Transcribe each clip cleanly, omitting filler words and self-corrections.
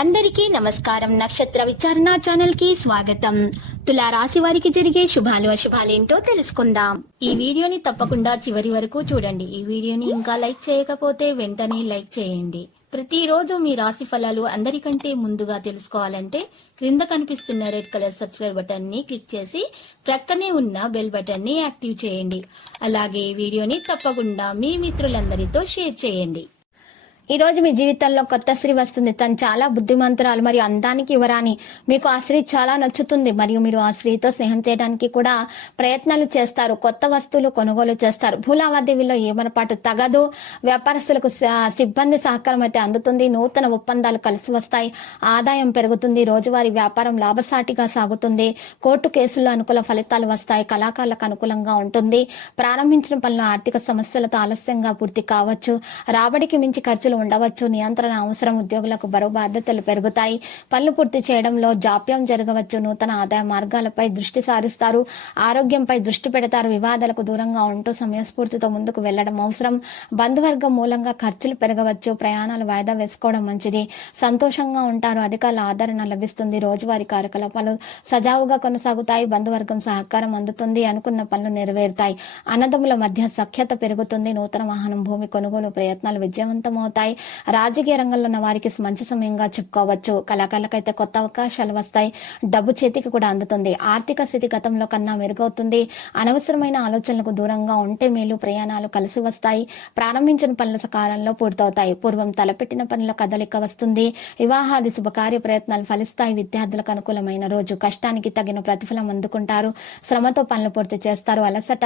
అందరికీ నమస్కారం. నక్షత్ర విచారణ ఛానల్ కి స్వాగతం. తులా రాశి వారికి జరిగే శుభాలు అశుభాలేంటో తెలుసుకుందాం. ఈ వీడియోని తప్పకుండా చివరి వరకు చూడండి. ఈ వీడియోని ఇంకా లైక్ చేయకపోతే వెంటనే లైక్ చేయండి. ప్రతిరోజు మీ రాశి ఫలాలు అందరికంటే ముందుగా తెలుసుకోవాలంటే క్రింద కనిపిస్తున్న రెడ్ కలర్ సబ్స్క్రైబ్ బటన్ ని క్లిక్ చేసి ప్రక్కనే ఉన్న బెల్ బటన్ ని యాక్టివ్ చేయండి. అలాగే ఈ వీడియోని తప్పకుండా మీ మిత్రులందరితో షేర్ చేయండి. ఈ రోజు మీ జీవితంలో కొత్త స్త్రీ వస్తుంది. తను చాలా బుద్ధిమంతురాలు మరియు అందానికి యువరాణి. మీకు ఆ స్త్రీ చాలా నచ్చుతుంది మరియు మీరు ఆ స్త్రీతో స్నేహం చేయడానికి కూడా ప్రయత్నాలు చేస్తారు. కొత్త వస్తువులు కొనుగోలు చేస్తారు. భూలావాదేవీలో ఏమరపాటు తగదు. వ్యాపారస్తులకు సిబ్బంది సహకారం అయితే అందుతుంది. నూతన ఒప్పందాలు కలిసి వస్తాయి. ఆదాయం పెరుగుతుంది. రోజువారీ వ్యాపారం లాభసాటిగా సాగుతుంది. కోర్టు కేసుల్లో అనుకూల ఫలితాలు వస్తాయి. కళాకారులకు అనుకూలంగా ఉంటుంది. ప్రారంభించిన పనులు ఆర్థిక సమస్యలతో ఆలస్యంగా పూర్తి కావచ్చు. రాబడికి మించి ఖర్చులు ఉండవచ్చు. నియంత్రణ అవసరం. ఉద్యోగులకు బరువు బాధ్యతలు పెరుగుతాయి. పనులు పూర్తి చేయడంలో జాప్యం జరగవచ్చు. నూతన ఆదాయ మార్గాలపై దృష్టి సారిస్తారు. ఆరోగ్యంపై దృష్టి పెడతారు. వివాదాలకు దూరంగా ఉంటూ సమయస్ఫూర్తితో ముందుకు వెళ్లడం అవసరం. బంధువర్గం మూలంగా ఖర్చులు పెరగవచ్చు. ప్రయాణాలు వాయిదా వేసుకోవడం మంచిది. సంతోషంగా ఉంటారు. అధికారుల ఆదరణ లభిస్తుంది. రోజువారీ కార్యకలాపాలు సజావుగా కొనసాగుతాయి. బంధువర్గం సహకారం అందుతుంది. అనుకున్న పనులు నెరవేరుతాయి. అన్నదమ్ముల మధ్య సఖ్యత పెరుగుతుంది. నూతన వాహనం భూమి కొనుగోలు ప్రయత్నాలు విజయవంతమవుతాయి. రాజకీయ రంగంలో ఉన్న వారికి మంచి సమయంగా చెప్పుకోవచ్చు. కళాకారులకైతే కొత్త అవకాశాలు వస్తాయి. డబ్బు చేతికి కూడా అందుతుంది. ఆర్థిక స్థితి గతంలో కన్నా మెరుగవుతుంది. అనవసరమైన ఆలోచనలకు దూరంగా ఉంటే మేలు. ప్రయాణాలు కలిసి వస్తాయి. ప్రారంభించిన పనులు సకాలంలో పూర్తవుతాయి. పూర్వం తలపెట్టిన పనుల కదలిక వస్తుంది. వివాహాది శుభకార్య ప్రయత్నాలు ఫలిస్తాయి. విద్యార్థులకు అనుకూలమైన రోజు. కష్టానికి తగిన ప్రతిఫలం అందుకుంటారు. శ్రమతో పనులు పూర్తి చేస్తారు. అలసట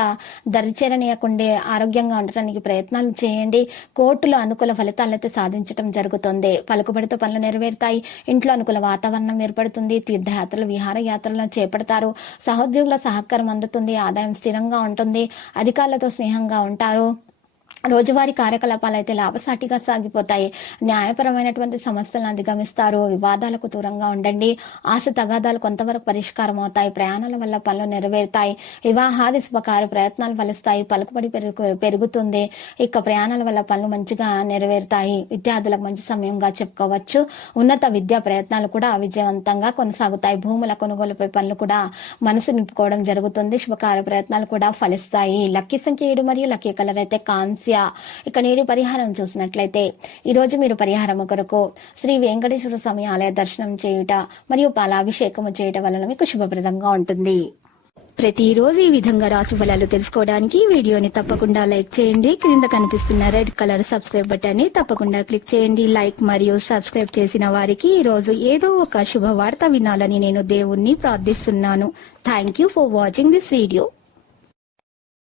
దరిచేరనీయకుండే ఆరోగ్యంగా ఉండటానికి ప్రయత్నాలు చేయండి. కోర్టులో అనుకూల ఫలితాలైతే సాధించడం జరుగుతుంది. పలుకుబడితో పనులు నెరవేరుతాయి. ఇంట్లో అనుకూల వాతావరణం ఏర్పడుతుంది. తీర్థయాత్రలు విహారయాత్రలను చేపడతారు. సహోద్యోగుల సహకారం అందుతుంది. ఆదాయం స్థిరంగా ఉంటుంది. అధికారులతో స్నేహంగా ఉంటారు. రోజువారీ కార్యకలాపాలు అయితే లాభసాటిగా సాగిపోతాయి. న్యాయపరమైనటువంటి సమస్యలను అధిగమిస్తారు. వివాదాలకు దూరంగా ఉండండి. ఆశ తగాదాలు కొంతవరకు పరిష్కారం అవుతాయి. ప్రయాణాల వల్ల పనులు నెరవేరుతాయి. వివాహాది శుభకార్య ప్రయత్నాలు ఫలిస్తాయి. పలుకుబడి పెరుగుతుంది. ఇక ప్రయాణాల వల్ల పనులు మంచిగా నెరవేరుతాయి. విద్యార్థులకు మంచి సమయంగా చెప్పుకోవచ్చు. ఉన్నత విద్యా ప్రయత్నాలు కూడా విజయవంతంగా కొనసాగుతాయి. భూముల కొనుగోలుపై పనులు కూడా మనసు నింపుకోవడం జరుగుతుంది. శుభకార్య ప్రయత్నాలు కూడా ఫలిస్తాయి. లక్కీ సంఖ్య 7 మరియు లక్కీ కలర్ అయితే కాన్స్య. ఇక నేడు పరిహారం చూసినట్లయితే ఈ రోజు మీరు పరిహారం కొరకు శ్రీ వెంకటేశ్వర స్వామి ఆలయ దర్శనం చేయుట మరియు పాలాభిషేకము చేయటం వలన మీకు శుభప్రదంగా ఉంటుంది. ప్రతిరోజు ఈ విధంగా రాశి ఫలాలు తెలుసుకోవడానికి వీడియోని తప్పకుండా లైక్ చేయండి. క్రింద కనిపిస్తున్న రెడ్ కలర్ సబ్స్క్రైబ్ బటన్ ని తప్పకుండా క్లిక్ చేయండి. లైక్ మరియు సబ్స్క్రైబ్ చేసిన వారికి ఈ రోజు ఏదో ఒక శుభవార్త వినాలని నేను దేవుణ్ణి ప్రార్థిస్తున్నాను. Thank you for watching this video.